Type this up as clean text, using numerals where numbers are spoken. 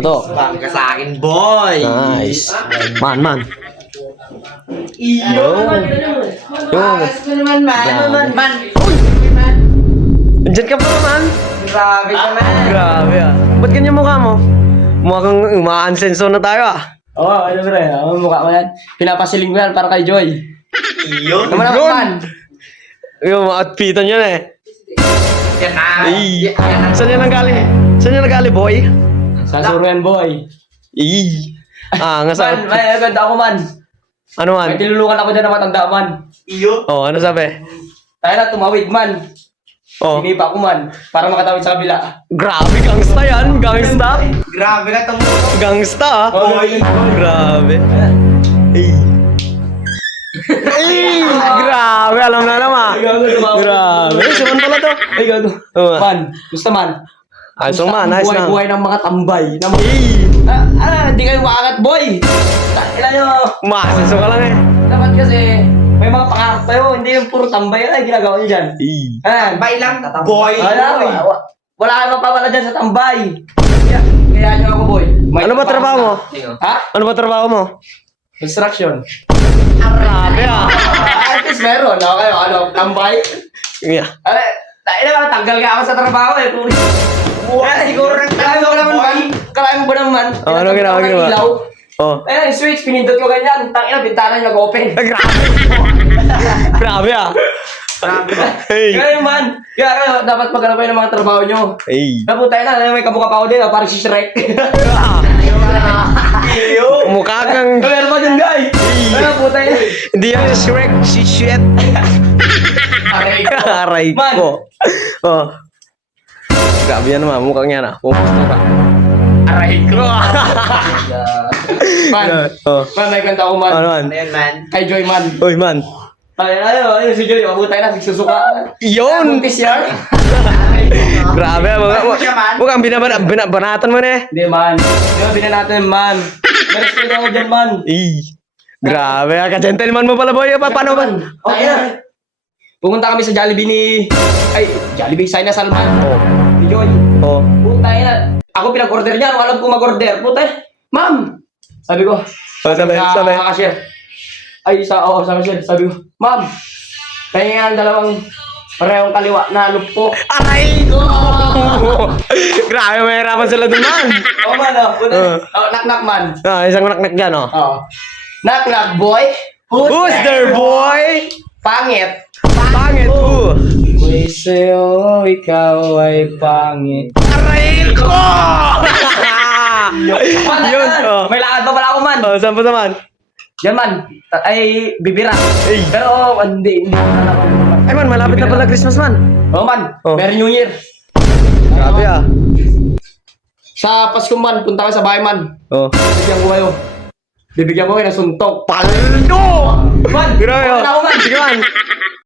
Ito. Bangga sa akin, boy. Nice. Man. Iyo. Yung. Man. Diyan ka pa naman. Grabe ka man. Grabe ah. Ba't ganyan mukha mo? Mukha kang uma-unsenso na tayo ah. Oo, ano pre, mukha ko yan. Pinapasiling ko yan para kay Joy. Iyo. Naman ako Yun. man. Yung mga outfitan yun eh. Yan na. Ay. Yan na. Saan yan nanggaling? Saan yan nanggaling, boy? Sa Suruyan boy. Ii. Nga sa Man, may ganda ako man. Ano man? May tinulungan ako dyan na matanda man. Iyo. Oh, ano sabi? Tayo na tumawid man. Oh. Hinipa ko man para makatawid sa kabila. Grabe, gangsta yan. Gangsta. Grabe ka tumulong. Gangsta ah. Boy. Grabe. Ay. Ay, grabe. Alam na naman. Grabe. Suman pala to. Ay, gago. Oo. Man, gusto man. Ayos lang man, ayos lang. Buhay-buhay ng mga tambay. Ay. Hindi kayo makakat boy. Ilan nyo. Masenso ka lang eh. Dapat kasi may mga pangarap tayo. Hindi yung puro tambay. Ay, ginagawa nyo dyan. Ay. Tambay lang. Boy. Wala kang mapapala dyan sa tambay. Kaya nyo ako boy. May Ano ba trabaho mo? Ha? Ano ba trabaho mo? Construction. Grabe ah. At least meron. Ano kayo? Ano? Tambay? Yeah. Ay, tanggal ka ako sa trabaho eh. Siguro kalahin mo naman man. Kalahin mo ba naman? Oh, ano ginawa? Ilaw. Oh. Eh, yung switch, pinindot ko ganyan. Tangina, bintana niya nag-open. Grabe. Grabe ah. Grabe. Hey. Kaya man. Kaya dapat maghanap kayo ng mga trabaho nyo. Hey. Naputay na, may kamukha pa ako din. Parang si Shrek. Iyo. Mukha kang... Meron pa dyan, guys. Naputay na. Hindi yan si Shrek, si shit. Aray ko. Aray Man. ko. Oh. Grabe yan naman, mukhang yan ah. Pumusto ka. Aray ko. Man. Oh. Man, may ganda ako man. Ano man? Ano yan, man? Kay Joy man. Uy man. Ayun, si Joy. Mabutay na, sigsusuka. Yun! Buntis yan. Grabe, mukhang binabanatan mo na eh. Hindi man. Di ba binanatan man. Meron ako dyan man. Grabe, ka-gentleman mo pala boy. Paano ba? Okay na. Pumunta kami sa Jollibee ni... Ay, Jollibee, Saina Salman. Ni Joy. Oh. Puta na. Ako pinag-order niya. Ano alam ko mag-order. Puta. Ma'am! Sabi ko. Sabi. Sa cashier. Ay, sa cashier. Sabi ko. Ma'am! Kaya nga ang dalawang parehong kaliwa na lupo. Aray ko! Grabe, mahirapan sila dun man. Oo man, oh. Puta. Knock-knock man. Isang naknak dyan oh. Oo. Knock-knock, boy. Who's there boy? Pangit. Pangit who? Uy sa'yo, ikaw ay pangit. Aray ko! Yun, oh. May lakad pa pala ako man. Oh, saan pa naman? Yan man. Ay, bibira. Ay. Pero, hindi na ako. Ay man, malapit na pala Christmas man. Oo man. Oh. Merry New Year. Grabe ah. Sa Pasko man, punta ka sa bahay man. Oh. Bibigyan ko kayo. Bibigyan ko kayo ng suntok. Paldo! Man! Grabe Wala ako oh. man. Sige man.